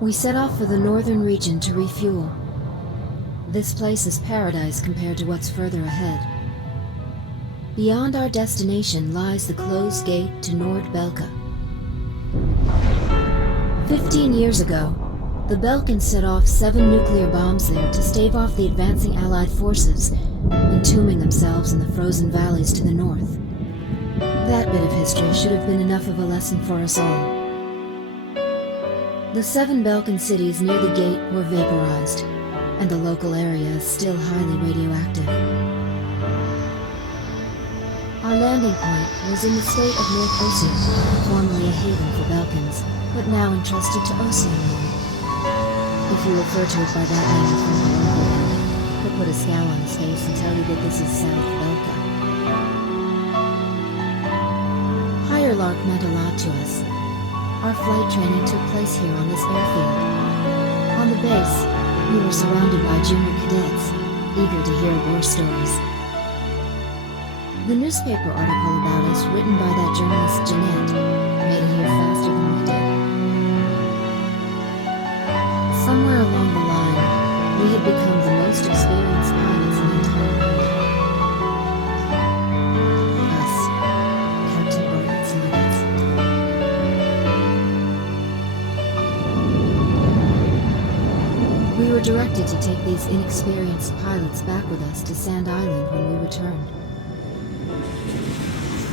We set off for the northern region to refuel. This place is paradise compared to what's further ahead. Beyond our destination lies the closed gate to Nord-Belka. 15 years ago, the Belkans set off 7 nuclear bombs there to stave off the advancing Allied forces, entombing themselves in the frozen valleys to the north. That bit of history should have been enough of a lesson for us all. The 7 Balkan cities near the gate were vaporized, and the local area is still highly radioactive. Our landing point was in the state of North Ossia, formerly a haven for Balkans, but now entrusted to Oceania. If you refer to it by that name in front of the local guy, he'll put a scowl on his face and tell you that this is South Belka. Higher Lark meant a lot to us. Our flight training took place here on this airfield. On the base, we were surrounded by junior cadets, eager to hear war stories. The newspaper article about us, written by that journalist Jeanette, made it here faster than we did. Somewhere along the line, we had become the most experienced pilots in the entire world. Us, Captain Bartlett's nuggets. We were directed to take these inexperienced pilots back with us to Sand Island when we returned.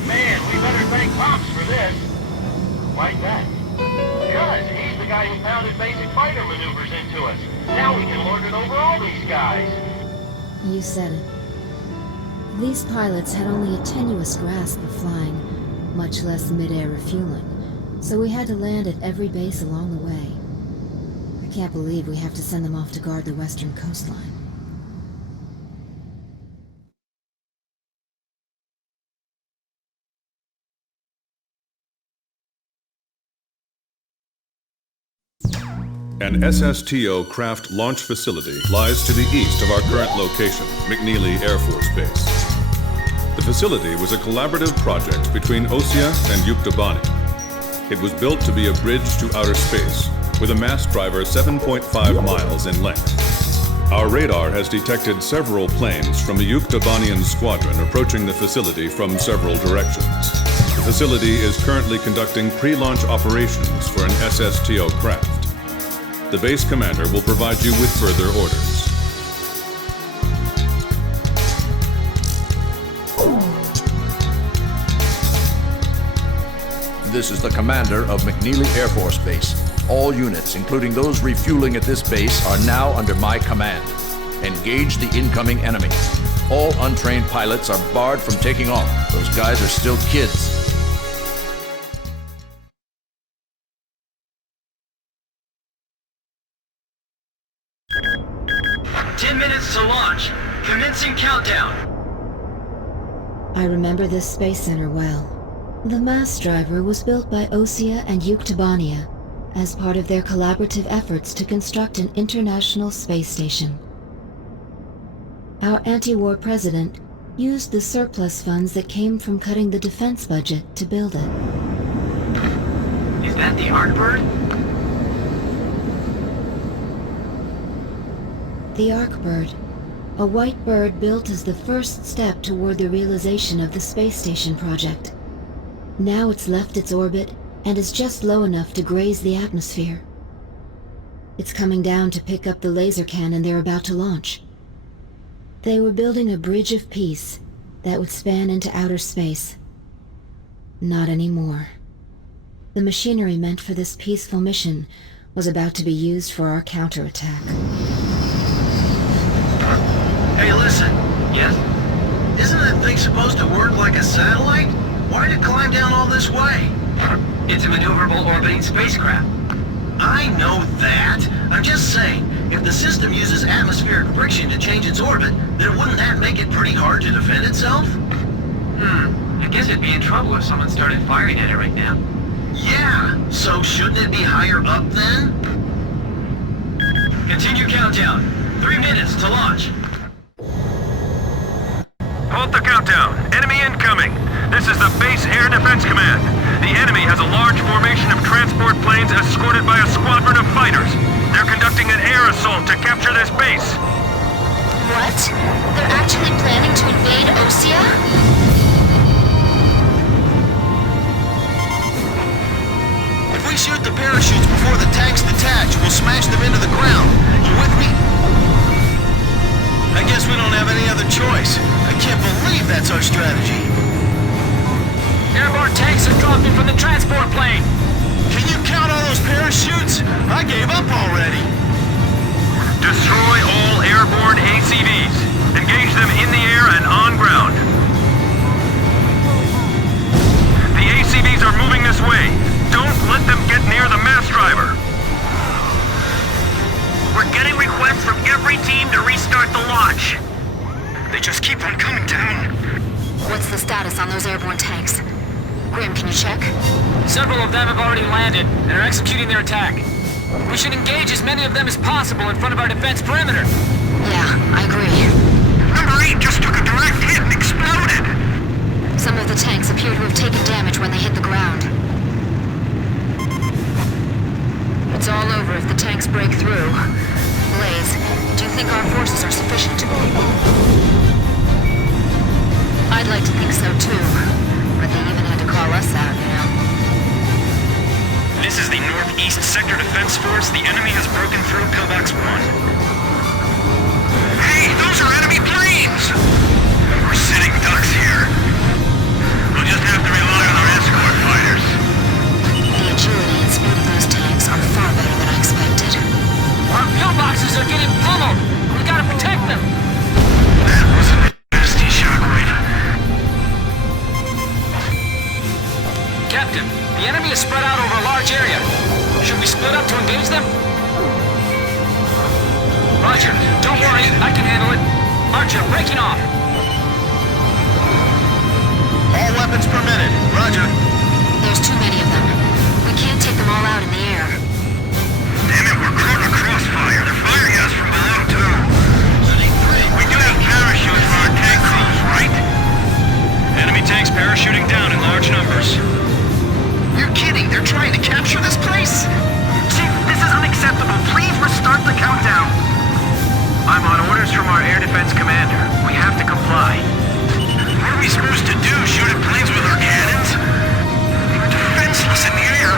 Man, we better thank Pops for this. Why that? Because he's the guy who pounded basic fighter maneuvers into us. Now we can lord it over all these guys. You said it. These pilots had only a tenuous grasp of flying, much less mid-air refueling, so we had to land at every base along the way. I can't believe we have to send them off to guard the western coastline. An SSTO craft launch facility lies to the east of our current location, McNeely Air Force Base. The facility was a collaborative project between Ossia and Yuktobani. It was built to be a bridge to outer space, with a mass driver 7.5 miles in length. Our radar has detected several planes from a Yuktobanian squadron approaching the facility from several directions. The facility is currently conducting pre-launch operations for an SSTO craft. The base commander will provide you with further orders. This is the commander of McNeely Air Force Base. All units, including those refueling at this base, are now under my command. Engage the incoming enemy. All untrained pilots are barred from taking off. Those guys are still kids. To launch. Commencing countdown. I remember this space center well. The mass driver was built by Ossia and Yuktobania as part of their collaborative efforts to construct an international space station. Our anti-war president used the surplus funds that came from cutting the defense budget to build it. Is that the Arkbird? The Arkbird, a white bird built as the first step toward the realization of the space station project. Now it's left its orbit and is just low enough to graze the atmosphere. It's coming down to pick up the laser cannon they're about to launch. They were building a bridge of peace that would span into outer space. Not anymore. The machinery meant for this peaceful mission was about to be used for our counterattack. Hey, listen. Yes? Isn't that thing supposed to work like a satellite? Why'd it climb down all this way? It's a maneuverable orbiting spacecraft. I know that. I'm just saying, if the system uses atmospheric friction to change its orbit, then wouldn't that make it pretty hard to defend itself? I guess it'd be in trouble if someone started firing at it right now. Yeah, so shouldn't it be higher up then? Continue countdown. 3 minutes to launch. Halt the countdown. Enemy incoming. This This is the Base Air Defense Command. The enemy has a large formation of transport planes escorted by a squadron of fighters. They're conducting an air assault to capture this base. What? They're actually planning to invade Osea? If we shoot the parachutes before the tanks detach, we'll smash them into the ground. You with me? I guess we don't have any other choice. I can't believe that's our strategy. Airborne tanks are dropping from the transport plane. Can you count all those parachutes? I gave up already. Destroy all airborne ACVs. Engage them in the air and on ground. The ACVs are moving this way. Don't let them get near the mass driver. We're getting requests from every team to restart the launch. They just keep on coming down. What's the status on those airborne tanks? Grim, can you check? Several of them have already landed and are executing their attack. We should engage as many of them as possible in front of our defense perimeter. Yeah, I agree. Number 8 just took a direct hit and exploded. Some of the tanks appear to have taken damage when they hit the ground. It's all over if the tanks break through. Blaze, do you think our forces are sufficient? I'd like to think so too. But they even had to call us out, you know. This is the Northeast Sector Defense Force. The enemy has broken through Pillbox 1. Hey, those are enemy planes! We're sitting ducks here. We'll just have to rely on our escort fighters. The agility and speed of those tanks are far better than I expected. Our pillboxes are getting pummeled. We gotta protect them. That was a nasty shockwave. Captain, the enemy is spread out over a large area. Should we split up to engage them? Roger. Don't worry, I can handle it. Archer, breaking off. All weapons permitted. Roger. There's too many of them. We can't take them all out in the air. Damn it, we're caught in a crossfire. They're firing us from below, too. We do have parachutes for our tank crews, right? Enemy tanks parachuting down in large numbers. You're kidding. They're trying to capture this place? Chief, this is unacceptable. Please restart the countdown. I'm on orders from our air defense commander. We have to comply. What are we supposed to do? Shoot at planes with our cannons? We're defenseless in the air.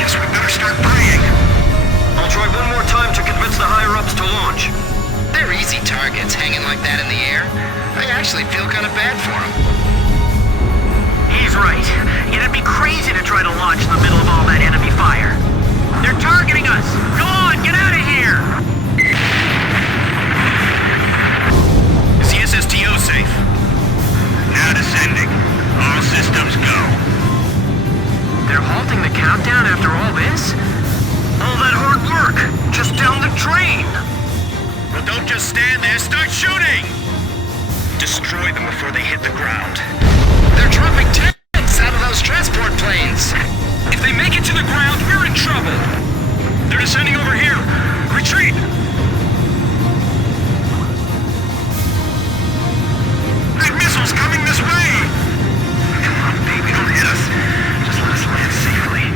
Guess we better start praying. I'll try one more time to convince the higher-ups to launch. They're easy targets hanging like that in the air. I actually feel kind of bad for them. He's right. It'd be crazy to try to launch in the middle of all that enemy fire. They're targeting us! Go on, get out of here! Is the SSTO safe? Now descending. All systems go. They're halting the countdown after all this? All that hard work, just down the drain! Well, don't just stand there. Start shooting! Destroy them before they hit the ground. They're dropping tanks out of those transport planes. If they make it to the ground, we're in trouble! They're descending over here! Retreat! Big missiles coming this way! Come on, baby, don't hit us. Just let us land safely.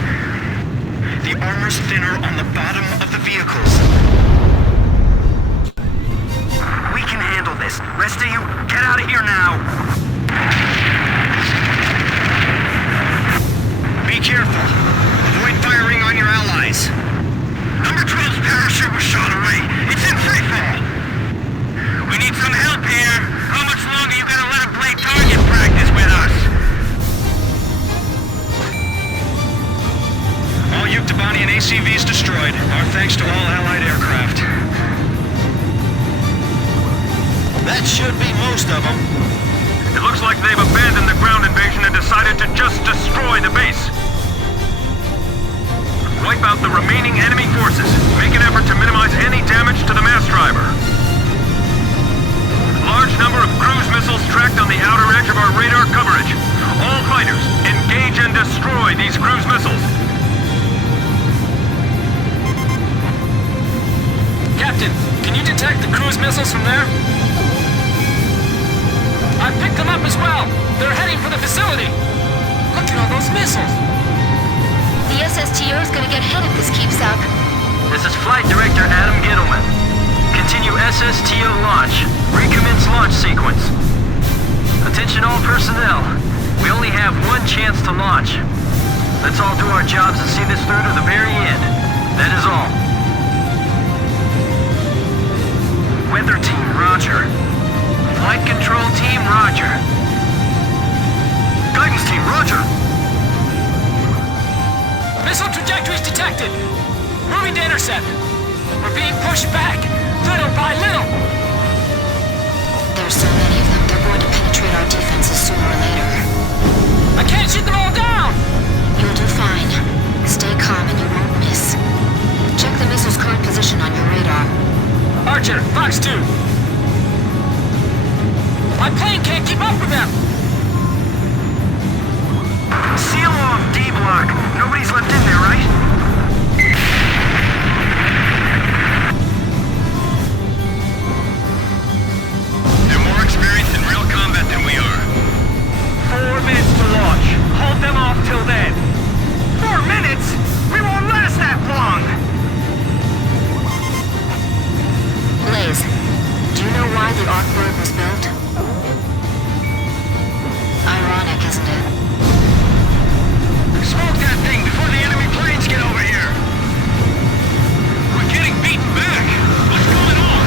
The armor's thinner on the bottom of the vehicles. We can handle this. Rest of you, get out of here now! Be careful. Avoid firing on your allies. Number 12's parachute was shot away. It's in free fall. We need some help here. How much longer you gonna let him play target practice with us? All Yuktobani and ACVs destroyed. Our thanks to all Allied aircraft. That should be most of them. It looks like they've abandoned the ground invasion and decided to just destroy the base. Wipe out the remaining enemy forces. Make an effort to minimize any damage to the mass driver. Large number of cruise missiles tracked on the outer edge of our radar coverage. All fighters, engage and destroy these cruise missiles. Captain, can you detect the cruise missiles from there? I picked them up as well. They're heading for the facility! Look at all those missiles! The SSTO is gonna get hit if this keeps up. This is Flight Director Adam Gittleman. Continue SSTO launch. Recommence launch sequence. Attention all personnel. We only have one chance to launch. Let's all do our jobs and see this through to the very end. That is all. Weather team, roger. Flight control team, roger. Guidance team, roger. Missile trajectories detected! Moving to intercept! We're being pushed back, little by little! There's so many of them, they're going to penetrate our defenses sooner or later. I can't shoot them all down! You'll do fine. Stay calm and you won't miss. Check the missile's current position on your radar. Archer, Fox 2. My plane can't keep up with them! Seal off D block. Nobody's left in there, right? They're more experienced in real combat than we are. 4 minutes to launch. Hold them off till then. 4 minutes? We won't last that long! Blaze, do you know why the Arcbird was built? Ironic, isn't it? Smoke that thing before the enemy planes get over here! We're getting beaten back! What's going on?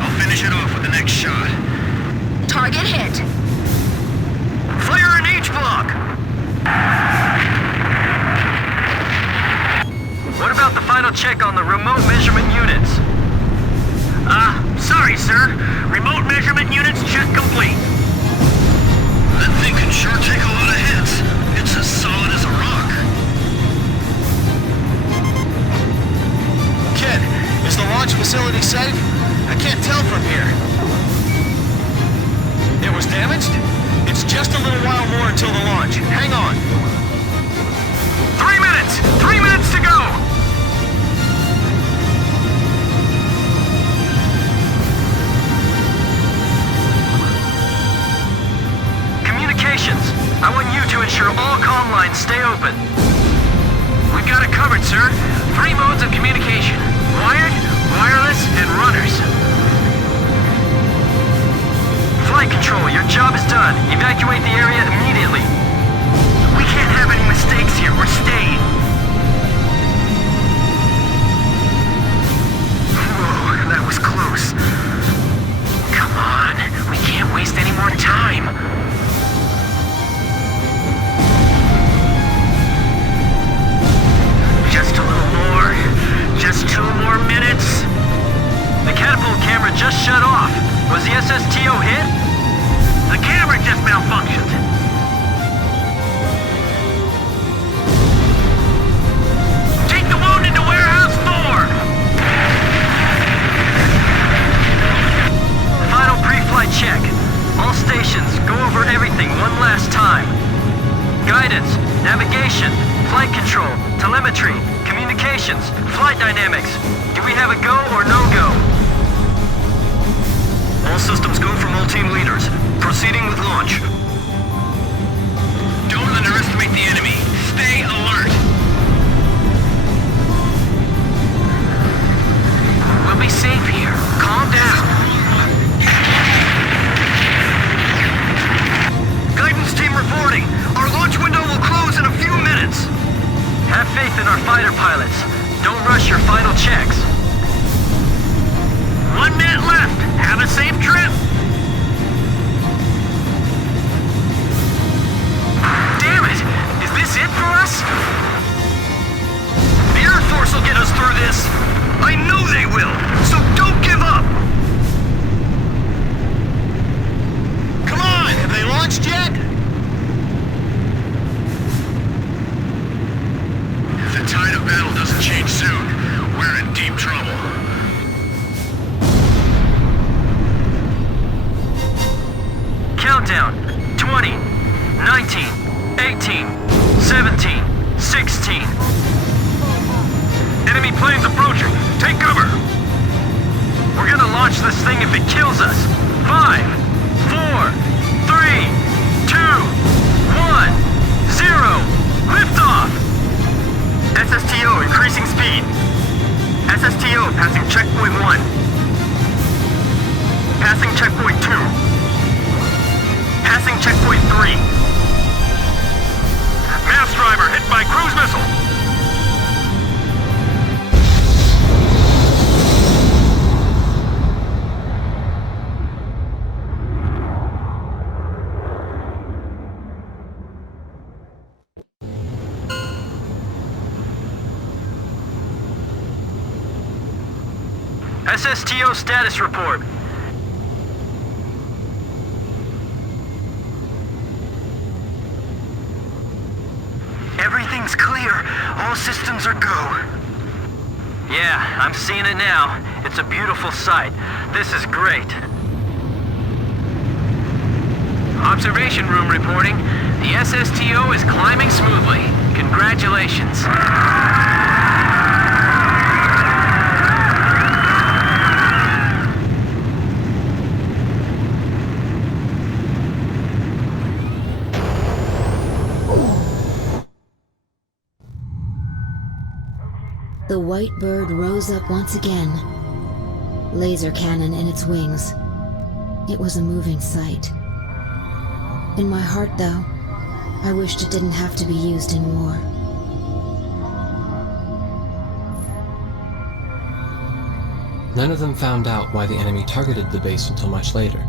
I'll finish it off with the next shot. Target hit. Fire in each block! What about the final check on the remote measurement units? Sorry, sir. Remote measurement units check complete. That thing can sure take a lot of hits. It's as solid as a rock. Kid, is the launch facility safe? I can't tell from here. It was damaged? It's just a little while more until the launch. Hang on. 3 minutes! 3 minutes to go! Communications. I want you to ensure all comm lines stay open. We've got it covered, sir. 3 modes of communication. Wired, wireless, and runners. Flight control, your job is done. Evacuate the area immediately. We can't have any mistakes here. We're staying. Whoa, that was close. Come on, we can't waste any more time. Just a little more. Just 2 more minutes. The catapult camera just shut off. Was the SSTO hit? The camera just malfunctioned. Take the wounded to warehouse 4. Final pre-flight check. All stations, go over everything one last time. Guidance, navigation, flight control, telemetry, communications, flight dynamics. Do we have a go or no-go? All systems go from all team leaders. Proceeding with launch. Don't underestimate the enemy. Stay alert. We'll be safe here. Calm down. Guidance team reporting. Our launch window will close in a few minutes. Have faith in our fighter pilots. Don't rush your final checks. 1 minute left. Have a safe trip. Damn it! Is this it for us? The Air Force will get us through this. I know they will. So don't give up. Come on! Have they launched yet? If the tide of battle doesn't change soon, we're in deep trouble. Countdown. 20, 19, 18, 17, 16. approaching. Take cover. We're gonna launch this thing if it kills us. 5, 4, 3, 2, 1, 0. Liftoff! SSTO increasing speed. SSTO passing checkpoint 1. Passing checkpoint 2. Passing checkpoint 3. Mass driver hit by cruise missile. SSTO status report. Everything's clear. All systems are go. Yeah, I'm seeing it now. It's a beautiful sight. This is great. Observation room reporting. The SSTO is climbing smoothly. Congratulations. The white bird rose up once again, laser cannon in its wings. It was a moving sight. In my heart, though, I wished it didn't have to be used in war. None of them found out why the enemy targeted the base until much later.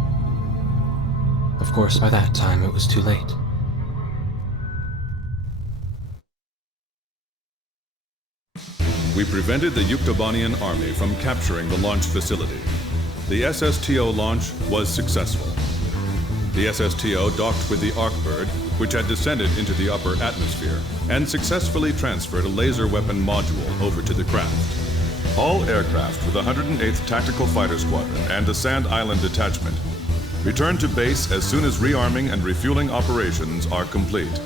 Of course, by that time, it was too late. We prevented the Yuktobanian army from capturing the launch facility. The SSTO launch was successful. The SSTO docked with the Arkbird, which had descended into the upper atmosphere, and successfully transferred a laser weapon module over to the craft. All aircraft with the 108th Tactical Fighter Squadron and the Sand Island Detachment return to base as soon as rearming and refueling operations are complete.